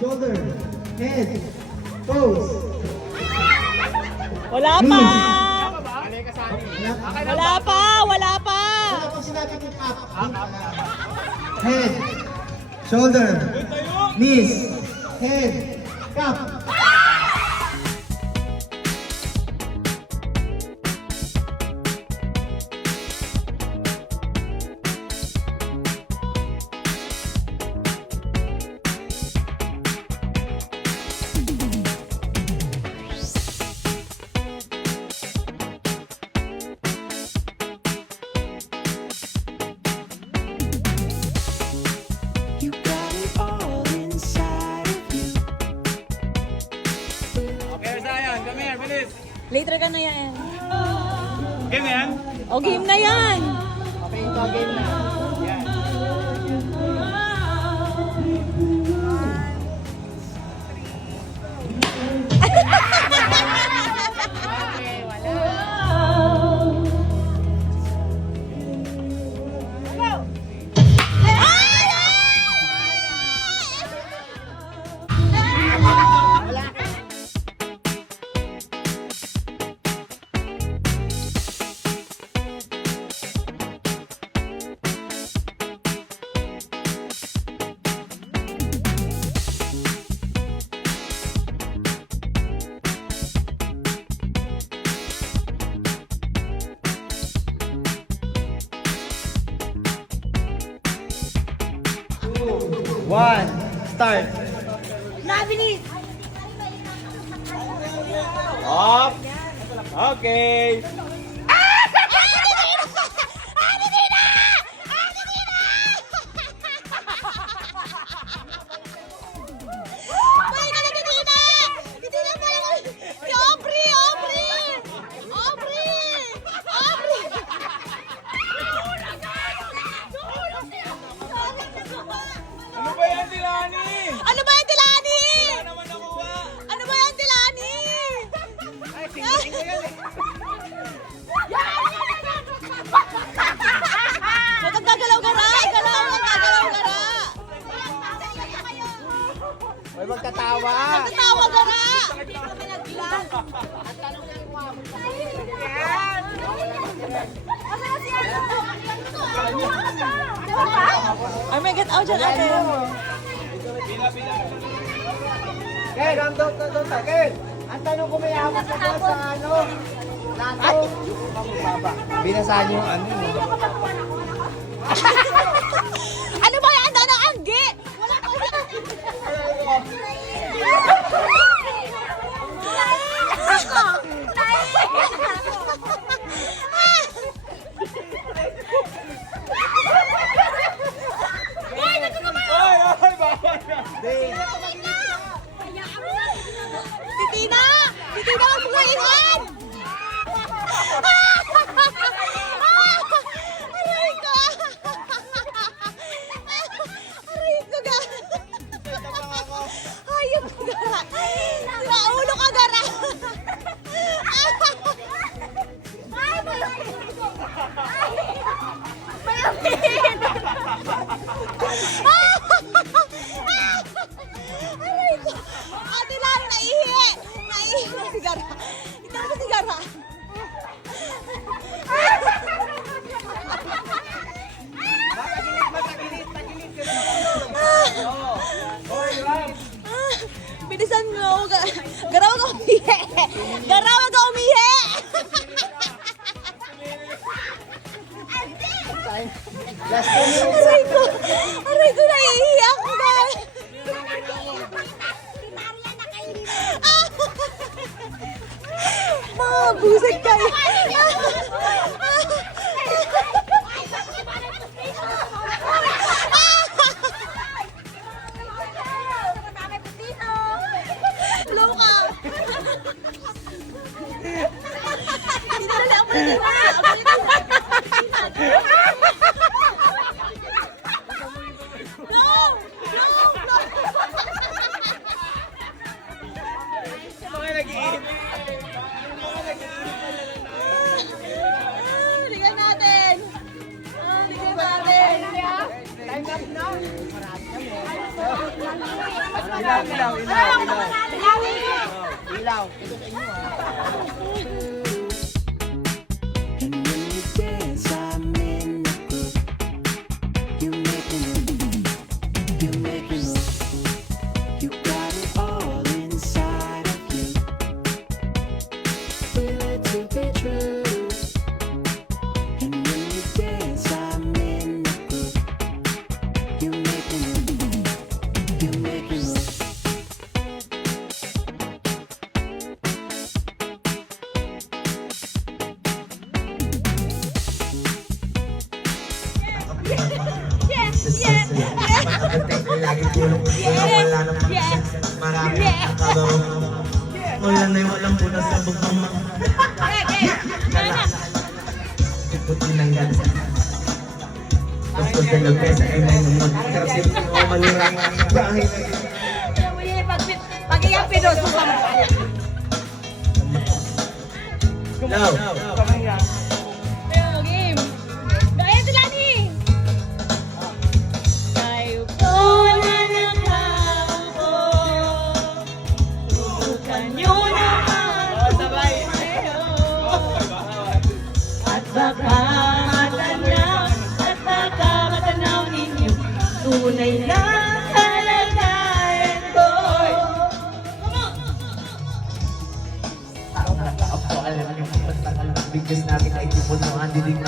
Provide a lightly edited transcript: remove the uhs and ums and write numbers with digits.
shoulder, head, toes. Wala pa! Wala Wala pa! Wala pa! pag sinabi ko up, head, shoulder, knees, head, cup. You got it all inside of you. Okay, Sayan, come here, bilis. Later ka na yan. Game na yan? O, game na yan! Okay, ito game na. Yan. One, start. Nabilis! Up. Okay. Balik ka na, Titina! Titina, balik ka! Si Aubrey! Aubrey! Aubrey! Aubrey! Ano ba yan, Tilani? Ano ba yan, Tilani? Wala naman nakuha. Ano ba yan, Tilani? Ay, tingin ko yan eh. Huwag kang gagalaw-gara! Galaw! Huwag kang gagalaw-gara! Huwag magkatawa. Tawa-gara! Ay, may get out dyan, ate. Ken, don't Ken. Ang tanong ko may hawak ka ba sa ano? Lato. Yung mababa. Binasahan yung ano. Ano ba yan? Ano, Anggi? Wala ko Ay, bawal na. Titina! Titina, wag mo iwan! Aray ko! Aray ko ga! Hayop ka gara! Naulo ka gara! Aray ko! Ate lang, naihi! Naihi na sigara! Ikaw na sigara! Bilisan mo! Garawa ka umihi! Garawa ka umihi! Last 2 minutes. Aray ko! Aray ko, naiiyak ko dahil! Mga busag kayo! Hello ka! Hindi na lang No! No! No! Mga nag-iit. Ligan natin! Ligan natin! Time up na. Ilaw. And when you dance, I'm in the group. You make me move. You make me move. You got it all inside of you. Feel it to be true. And when you dance, I'm in the group. You make me move. You make me move. Lagi tulong wala nang marami ang kabaw. Wala na yung walang punas sa bugtong mga puti ng ganda. Gusto sa lupesa ay may magkarap siya o malurang bahit. Pag-iyak pinuso ka mo. Now, Game. Dahil sila ni. Kayo po na nakaupo. Subukan nyo na at baka matanaw ninyo. Tunay na kalagayan ko. ako alam niyo kung ba't tagal ng videos namin ay tipon mo ang dinig